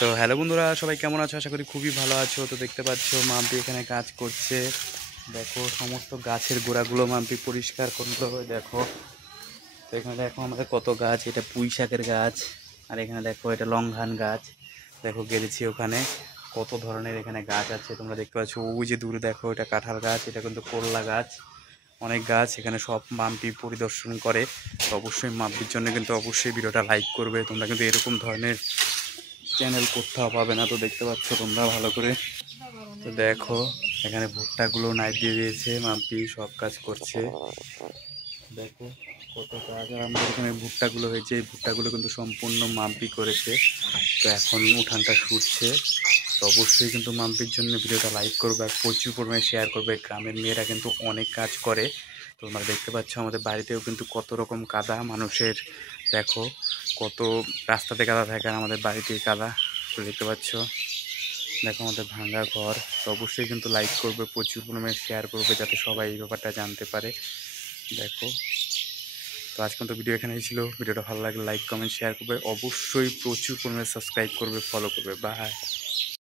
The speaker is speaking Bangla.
তো হ্যালো বন্ধুরা, সবাই কেমন আছো? আশা করি খুবই ভালো আছো। তো দেখতে পাচ্ছ মাম্পি এখানে কাজ করছে। দেখো সমস্ত গাছের গোড়াগুলো মাম্পি পরিষ্কার করলো। দেখো, তো এখানে দেখো আমাদের কত গাছ। এটা পুঁই শাকের গাছ, আর এখানে দেখো এটা লঙ্ঘান গাছ। দেখো গেলেছি ওখানে, কত ধরনের এখানে গাছ আছে তোমরা দেখতে পাচ্ছ। ওই যে দূরে দেখো এটা কাঁঠাল গাছ, এটা কিন্তু করলা গাছ। অনেক গাছ এখানে সব মাম্পি পরিদর্শন করে। তো অবশ্যই মাম্পির জন্য কিন্তু অবশ্যই ভিডিওটা লাইক করবে। তোমরা কিন্তু এরকম ধরনের চ্যানেল কোথাও পাবে না। তো দেখতে পাচ্ছ তোমরা ভালো করে। তো দেখো এখানে ভুট্টাগুলো নাইট দিয়ে দিয়েছে, মাম্পি সব কাজ করছে। দেখো কত কাজ। আর আমাদের এখানে ভুট্টাগুলো হয়েছে, এই ভুট্টাগুলো কিন্তু সম্পূর্ণ মাম্পি করেছে। তো এখন উঠানটা ছুটছে। তো অবশ্যই কিন্তু মাম্পির জন্য ভিডিওটা লাইক করবে আর প্রচুর পরিমাণে শেয়ার করবে। গ্রামের মেয়েরা কিন্তু অনেক কাজ করে। তো তোমরা দেখতে পাচ্ছ আমাদের বাড়িতেও কিন্তু কত রকম কাদা মানুষের। দেখো কত রাস্তাতে কাদা থাকে, আর আমাদের বাড়িতে কাদা। তো দেখতে পাচ্ছ, দেখো আমাদের ভাঙা ঘর। তো অবশ্যই কিন্তু লাইক করবে, প্রচুর পরিমাণে শেয়ার করবে, যাতে সবাই এই ব্যাপারটা জানতে পারে। দেখো, তো আজকে তো ভিডিও এখানেই ছিল। ভিডিওটা ভালো লাগলে লাইক কমেন্ট শেয়ার করবে, অবশ্যই প্রচুর পরিমাণে সাবস্ক্রাইব করবে, ফলো করবে। বাই।